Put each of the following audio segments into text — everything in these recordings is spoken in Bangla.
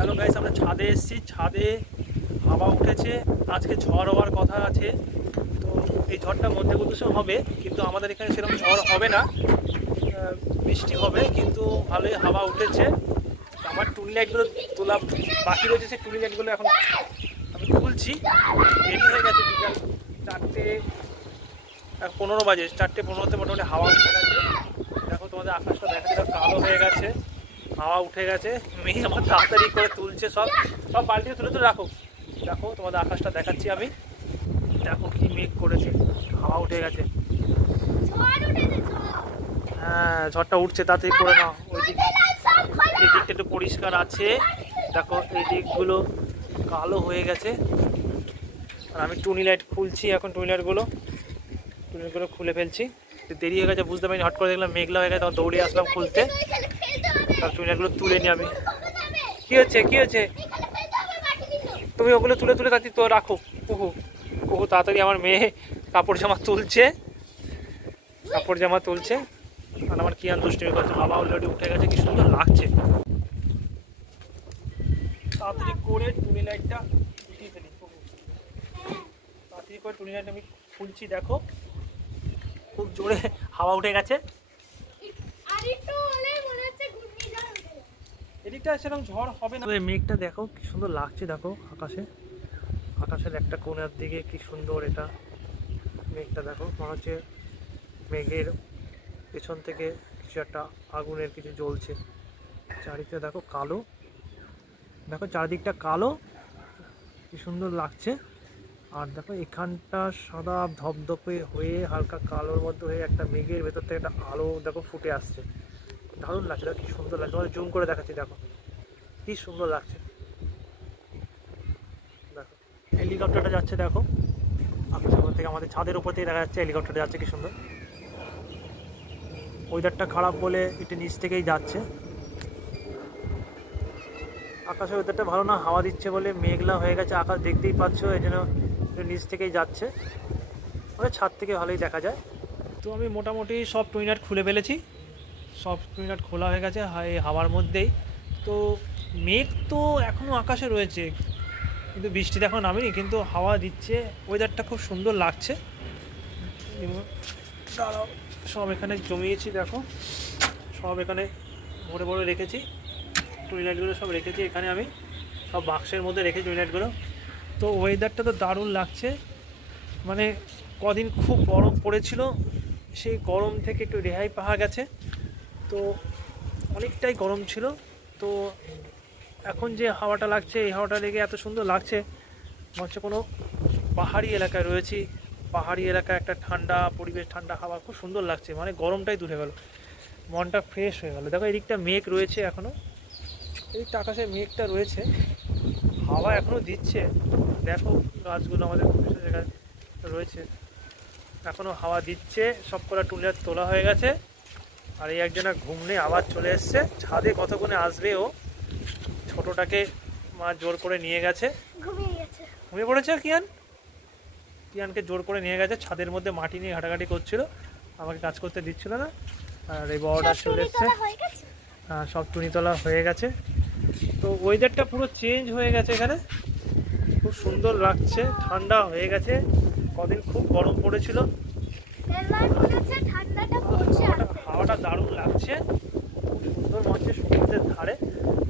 হ্যালো গাইস, আমরা ছাদে এসেছি। ছাদে হাওয়া উঠেছে, আজকে ঝড় হওয়ার কথা আছে। তো এই ঝড়টা মধ্যপ্রদেশে হবে, কিন্তু আমাদের এখানে সেরকম ঝড় হবে না, বৃষ্টি হবে, কিন্তু ভালোই হাওয়া উঠেছে। আমার টুনি লাইটগুলো তোলা বাকি রয়েছে, সেই টুনি লাইটগুলো এখন আমি তুলছি। রেডি হয়ে গেছে, বিকাল 4:15 বাজে। 4:15-তে মোটামুটি হাওয়া উঠে গেছে। দেখো তোমাদের আকাশটা দেখা যাচ্ছে, কালো হয়ে গেছে, হাওয়া উঠে গেছে। মেয়ে আমার তাড়াতাড়ি করে তুলছে, সব বালতিতে তুলে তুলে রাখো। দেখো তোমাদের আকাশটা দেখাচ্ছি আমি, দেখো কি মেঘ করেছে, হাওয়া উঠে গেছে। হ্যাঁ, ঝড়টা উঠছে, তাড়াতাড়ি করে নাও। ওই দিকটা একটু পরিষ্কার আছে, দেখো এই দিকগুলো কালো হয়ে গেছে। আর আমি টুনি লাইট খুলছি এখন, টুনি লাইটগুলো খুলে ফেলছি। দেরি হয়ে গেছে, বুঝতে পারিনি, হট করে দেখলাম মেঘলা হয়ে গেছে, তখন দৌড়ে আসলাম খুলতে। তার টুনি লাইটগুলো তুলে নিই আমি। কি হচ্ছে তুমি ওগুলো তুলে তাড়াতাড়ি তো রাখো। কুহু তাড়াতাড়ি আমার মেয়ে কাপড় জামা তুলছে। আর আমার কি দুষ্টুমি করছে। বাবা অলরেডি উঠে গেছে, কি সুন্দর লাগছে। তাড়াতাড়ি করে টুনি লাইটটা উঠিয়ে ফেলি। তাড়াতাড়ি করে টুনি লাইট আমি খুলছি, দেখো খুব জোরে হাওয়া উঠে গেছে। এদিকটা সেরকম ঝড় হবে না। এই মেঘটা দেখো কি সুন্দর লাগছে, দেখো আকাশের একটা কোণার দিকে কি সুন্দর এটা মেঘটা। দেখো মনে হচ্ছে মেঘের পেছন থেকে কিছু একটা আগুনের কিছু জ্বলছে। চারিদিকটা দেখো কালো, দেখো চারিদিকটা কালো, কি সুন্দর লাগছে। আর দেখো এখানটা সাদা ধপধপে হয়ে হালকা কালোর মধ্যে হয়ে একটা মেঘের ভেতর থেকে একটা আলো দেখো ফুটে আসছে। দারুণ লাগছে, দেখো কি সুন্দর লাগছে। তোমাদের জুম করে দেখাচ্ছি, দেখো কি সুন্দর লাগছে। দেখো হেলিকপ্টারটা যাচ্ছে, দেখো আকাশের উপর থেকে, আমাদের ছাদের উপর থেকে দেখা যাচ্ছে হেলিকপ্টারটা যাচ্ছে, কি সুন্দর। ওয়েদারটা খারাপ বলে একটু নিচ থেকেই যাচ্ছে। আকাশের ওয়েদারটা ভালো না, হাওয়া দিচ্ছে বলে মেঘলা হয়ে গেছে আকাশ, দেখতেই পাচ্ছ, এই জন্য একটু নিচ থেকেই যাচ্ছে। ওটা ছাদ থেকে ভালোই দেখা যায়। তো আমি মোটামুটি সব টুনি লাইট খুলে ফেলেছি, সব টুনি লাইট খোলা হয়ে গেছে এই হাওয়ার মধ্যেই। তো মেঘ তো এখনও আকাশে রয়েছে, কিন্তু বৃষ্টিতে এখন নামেনি, কিন্তু হাওয়া দিচ্ছে, ওয়েদারটা খুব সুন্দর লাগছে। দাঁড়াও, সব এখানে জমিয়েছি, দেখো সব এখানে ভরে রেখেছি। টুনি লাইটগুলো সব রেখেছি এখানে, আমি সব বাক্সের মধ্যে রেখেছি টুনি লাইটগুলো। তো ওয়েদারটা তো দারুণ লাগছে, মানে কদিন খুব গরম পড়েছিল, সেই গরম থেকে একটু রেহাই পাওয়া গেছে। তো অনেকটাই গরম ছিল, তো এখন যে হাওয়াটা লাগছে, এই হাওয়াটা লেগে এত সুন্দর লাগছে, মনে হচ্ছে কোনো পাহাড়ি এলাকায় রয়েছি। পাহাড়ি এলাকায় একটা ঠান্ডা পরিবেশ, ঠান্ডা হাওয়া, খুব সুন্দর লাগছে, মানে গরমটাই দূরে গেল, মনটা ফ্রেশ হয়ে গেল। দেখো এদিকটা মেঘ রয়েছে এখনও, এদিকটা আকাশে মেঘটা রয়েছে, হাওয়া এখনও দিচ্ছে। দেখো গাছগুলো আমাদের জায়গায় রয়েছে, এখনও হাওয়া দিচ্ছে। সব কটা টুনি লাইট তোলা হয়ে গেছে। আর এই একজনের ঘুমনে আবার চলে এসছে ছাদে, কতক্ষণে আসবে ও। ছোটটাকে মা জোর করে নিয়ে গেছে, ঘুমিয়ে পড়েছে। কিয়ানকে জোর করে নিয়ে গেছে, ছাদের মধ্যে মাটি নিয়ে ঘাটাঘাটি করছিল, আমাকে কাজ করতে দিচ্ছিল না। আর এই বড়টা চলে এসছে, হ্যাঁ সব টুনিতলা হয়ে গেছে। তো ওয়েদারটা পুরো চেঞ্জ হয়ে গেছে এখানে, খুব সুন্দর লাগছে, ঠান্ডা হয়ে গেছে। কদিন খুব গরম পড়েছিল, হাওয়াটা দারুণ লাগছে, সুন্দর মনে হচ্ছে সমুদ্রের ধারে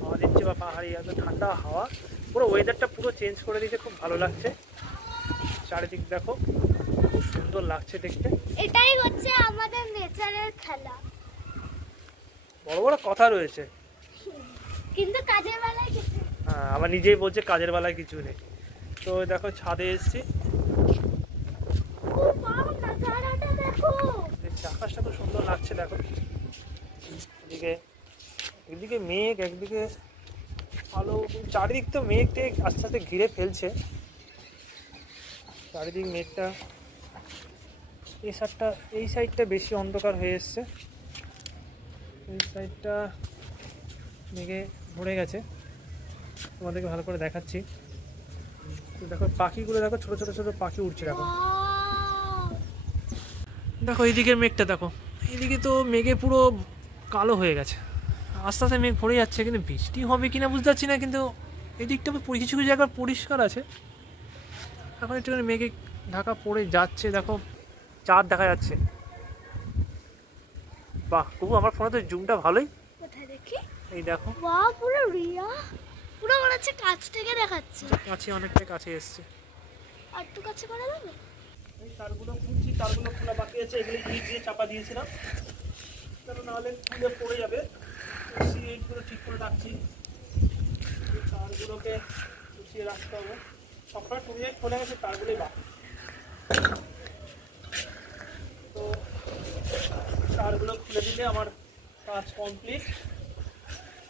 হাওয়া দিচ্ছে, বা পাহাড়ি এত ঠান্ডা হাওয়া, পুরো ওয়েদারটা পুরো চেঞ্জ করে দিয়েছে, খুব ভালো লাগছে। চারিদিক দেখো খুব সুন্দর লাগছে দেখতে। এটাই হচ্ছে আমাদের নেচারের খেলা। বড় বড় কথা রয়েছে, কিন্তু কাজের বেলায় কিছু। হ্যাঁ, আমার নিজেই বলছে কাজের বেলায় কিছু নেই। তো দেখো ছাদে এসেছি, আকাশটা খুব সুন্দর লাগছে। দেখো একদিকে মেঘ, একদিকে আলো, চারিদিক তো মেঘ টেঘ আস্তে আস্তে ঘিরে ফেলছে চারিদিক মেঘটা। এই সাইডটা বেশি অন্ধকার হয়ে এসছে, এই সাইডটা মেঘে ভরে গেছে, তোমাদেরকে ভালো করে দেখাচ্ছি। তো দেখো পাখিগুলো, দেখো ছোট ছোট ছোট পাখি উঠছে। দেখো এইদিকের মেঘটা, দেখো এইদিকে তো মেঘে পুরো কালো হয়ে গেছে, আস্তে আস্তে মেঘ ভরে যাচ্ছে, কিন্তু বৃষ্টি হবে কিনা বুঝতে পারছি না। কিন্তু এদিকটা কিছু কিছু জায়গা পরিষ্কার আছে, এখন একটুখানি মেঘে ঢাকা পড়ে যাচ্ছে। দেখো চাঁদ দেখা যাচ্ছে। বাহ কুকু, আমার ফোনে তো জুমটা ভালোই। কোথায় দেখি? এই দেখো, বাহ পুরো রিয়া, পুরো মনে হচ্ছে কাছ থেকে দেখাচ্ছে। কাছে, অনেকটাই কাছে এসছে। আর একটু কাছে করা যাবে? এই তারগুলো খুঁজছি, তারগুলো খোলা বাকি আছে, এগুলো ইট দিয়ে চাপা দিয়েছিলাম, কারণ নাহলে খুলে পড়ে যাবে। এইটগুলো ঠিক করে রাখছি, এই তারগুলোকে গুছিয়ে রাখতে হবে। সবটা টুরিয়ে খোলা গেছে, তারগুলোই বাকি। তো তারগুলো খুলে দিলে আমার কাজ কমপ্লিট।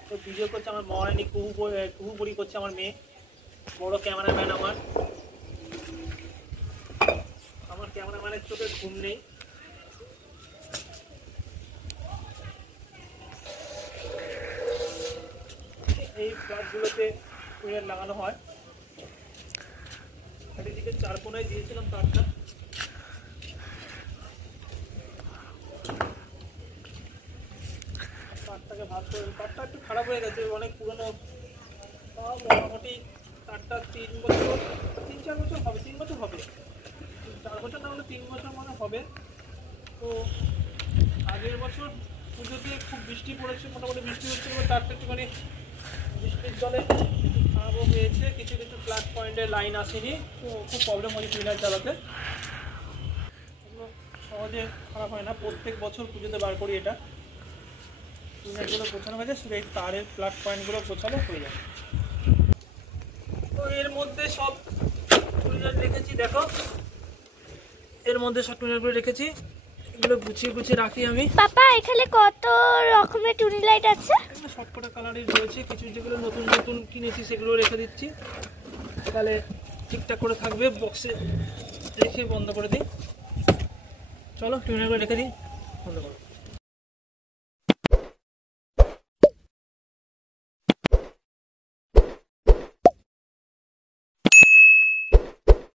তো ভিডিও করছে আমার মহারানী, কুহু বড়ি করছে আমার মেয়ে, বড় ক্যামেরাম্যান আমার ক্যামেরাম্যানের চোখে ঘুম নেই। এই প্লাগগুলোতে উইয়ার লাগানো হয়, এদিকে চার কোনায় দিয়েছিলাম তারটা। তারটাকে ভাগ করে, তারটা একটু খারাপ হয়ে গেছে, অনেক পুরনো, মোটামুটি তারটা 3 বছর 3-4 বছর হবে, 3 বছর হবে, 4 বছর না হলে 3 বছর মনে হবে। তো আগের বছর পুজোতে খুব বৃষ্টি পড়েছে, মোটামুটি বৃষ্টি হচ্ছিল, তারটা একটুখানি বৃষ্টির জলে একটু খারাপও হয়েছে, কিছু কিছু প্লাস পয়েন্টে লাইন আসেনি, তো খুব প্রবলেম হয়েছে টুইলার চালাতে। এগুলো সহজে খারাপ হয় না, প্রত্যেক বছর পুজোতে বার করি এটা। টুইলারগুলো গোছানো হয়ে যায়, শুধু এই তারের প্লাস পয়েন্টগুলো গোছানো হয়ে যায়। তো এর মধ্যে সব টুইলার রেখেছি, দেখো এর মধ্যে সব টুইলারগুলো রেখেছি, এগুলো গুছিয়ে গুছিয়ে রাখি আমি। পাপা এখানে কত রকমের টুনি লাইট আছে? এগুলো সবকটা কালারই রয়েছে, কিছু যেগুলো নতুন নতুন কিনেছি সেগুলো রেখে দিচ্ছি, তাহলে ঠিকঠাক করে থাকবে। বক্সে রেখে বন্ধ করে দিই। চলো টুইলারগুলো রেখে দিই, বন্ধ করো।